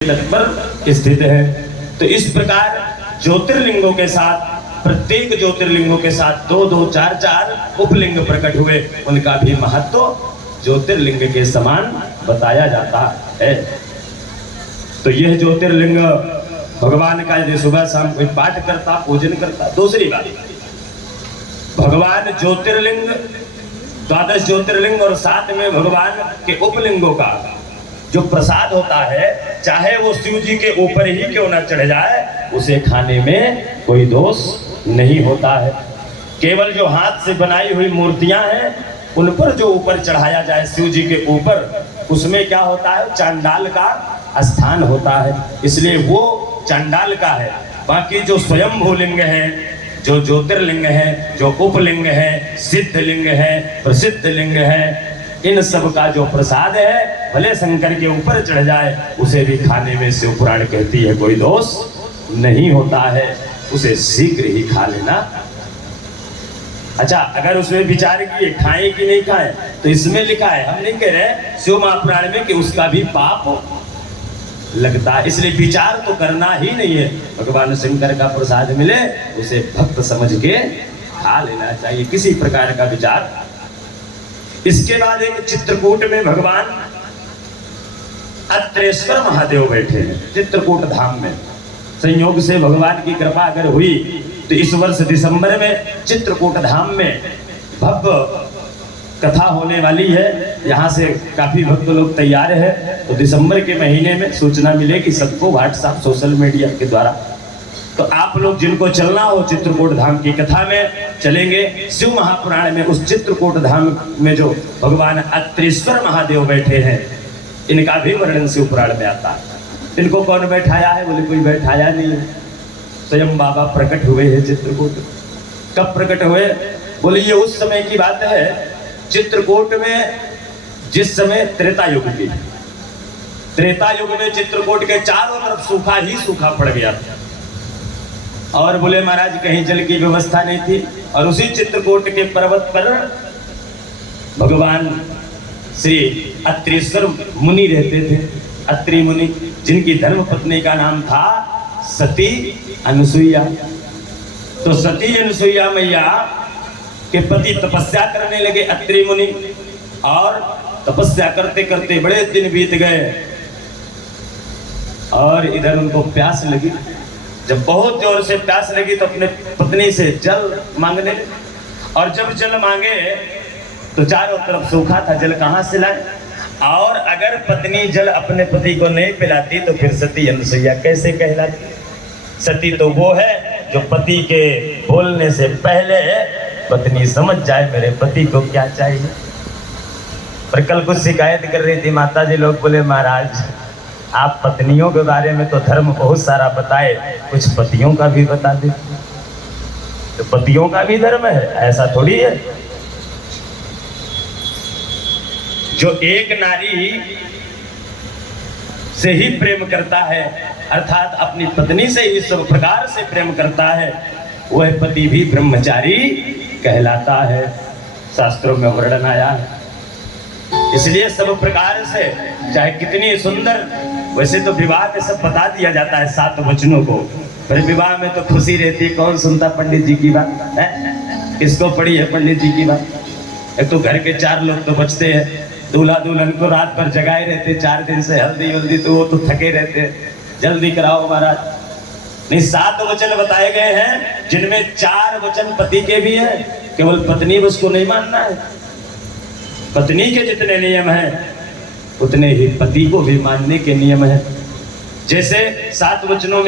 तट पर स्थित है। तो इस प्रकार ज्योतिर्लिंगों के साथ, प्रत्येक ज्योतिर्लिंगों के साथ दो दो चार चार उपलिंग प्रकट हुए, उनका भी महत्व ज्योतिर्लिंग के समान बताया जाता है। तो यह ज्योतिर्लिंग भगवान का यदि सुबह शाम कोई पाठ करता, पूजन करता। दूसरी बात, भगवान ज्योतिर्लिंग, द्वादश ज्योतिर्लिंग और साथ में भगवान के उपलिंगों का जो प्रसाद होता है, चाहे वो शिव जी के ऊपर ही क्यों ना चढ़ जाए, उसे खाने में कोई दोष नहीं होता है। केवल जो हाथ से बनाई हुई मूर्तियां हैं, उन पर जो ऊपर चढ़ाया जाए शिव जी के ऊपर, उसमें क्या होता है, चांडाल का स्थान होता है, इसलिए वो चांडाल का है। बाकी जो स्वयंभू लिंग है, जो ज्योतिर्लिंग है, जो उपलिंग है, सिद्ध लिंग है, प्रसिद्ध लिंग है, इन सब का जो प्रसाद है, भले शंकर के ऊपर चढ़ जाए, उसे भी खाने में शिव पुराण कहती है कोई दोष नहीं होता है, उसे शीघ्र ही खा लेना। अच्छा, अगर उसमें विचार किए खाएं कि नहीं खाएं, तो इसमें लिखा है, हम नहीं कह रहे शिव महापुराण में कि उसका भी पाप लगता है, इसलिए विचार तो करना ही नहीं है। भगवान शंकर का प्रसाद मिले, उसे भक्त समझ के खा लेना चाहिए, किसी प्रकार का विचार। इसके बाद एक चित्रकूट में भगवान अत्रेश्वर महादेव बैठे हैं, चित्रकूट धाम में। संयोग से भगवान की कृपा अगर हुई तो इस वर्ष दिसंबर में चित्रकूट धाम में भव्य कथा होने वाली है। यहाँ से काफी भक्त लोग तैयार है, तो दिसंबर के महीने में सूचना मिलेगी सबको व्हाट्सएप सोशल मीडिया के द्वारा। तो आप लोग जिनको चलना हो चित्रकूट धाम की कथा में चलेंगे। शिव महापुराण में उस चित्रकूट धाम में जो भगवान अत्रेश्वर महादेव बैठे हैं, इनका भी वर्णन शिव पुराण में आता है। इनको कौन बैठाया है? बोले कोई बैठाया नहीं है, स्वयं बाबा प्रकट हुए हैं चित्रकूट। कब प्रकट हुए? बोले ये उस समय की बात है, चित्रकूट में जिस समय त्रेता युग की, त्रेता युग में चित्रकूट के चारों तरफ सूखा ही सूखा पड़ गया था, और बोले महाराज कहीं जल की व्यवस्था नहीं थी। और उसी चित्रकूट के पर्वत पर भगवान श्री अत्रेश्वर मुनि रहते थे। अत्रि मुनि, जिनकी धर्म पत्नी का नाम था सती अनुसुईया। तो सती अनुसुईया मैया के पति तपस्या करने लगे अत्रि मुनि, और तपस्या करते करते बड़े दिन बीत गए, और इधर उनको प्यास लगी। जब बहुत जोर से प्यास लगी तो अपने पत्नी से जल मांगने, और जब जल मांगे तो चारों तरफ सूखा था, जल कहाँ से लाए? और अगर पत्नी जल अपने पति को नहीं पिलाती तो फिर सती अनुसुईया कैसे कहलाती? सती तो वो है जो पति के बोलने से पहले पत्नी समझ जाए मेरे पति को क्या चाहिए। पर कल कुछ शिकायत कर रही थी माता जी, लोग बोले महाराज आप पत्नियों के बारे में तो धर्म बहुत सारा बताए, कुछ पतियों का भी बता दे। तो पतियों का भी धर्म है, ऐसा थोड़ी है। जो एक नारी से ही प्रेम करता है, अर्थात अपनी पत्नी से ही सब प्रकार से प्रेम करता है, वह पति भी ब्रह्मचारी कहलाता है, शास्त्रों में वर्णन आया है। इसलिए सब प्रकार से, चाहे कितनी सुंदर, वैसे तो विवाह में सब बता दिया जाता है 7 वचनों को, पर विवाह में तो खुशी रहती है। कौन सुनता पंडित जी की बात है? किसको पड़ी है पंडित जी की बात? एक तो घर के 4 लोग तो बचते हैं, दूल्हा दुल्हन को रात भर जगाए रहते, 4 दिन से हल्दी वल्दी, तो वो तो थके रहते, जल्दी कराओ महाराज। नहीं, 7 वचन बताए गए हैं, जिनमें 4 वचन पति के भी हैं, केवल पत्नी उसको नहीं मानना है। पत्नी के जितने नियम हैं उतने ही पति को भी मानने के नियम हैं। जैसे 7 वचनों में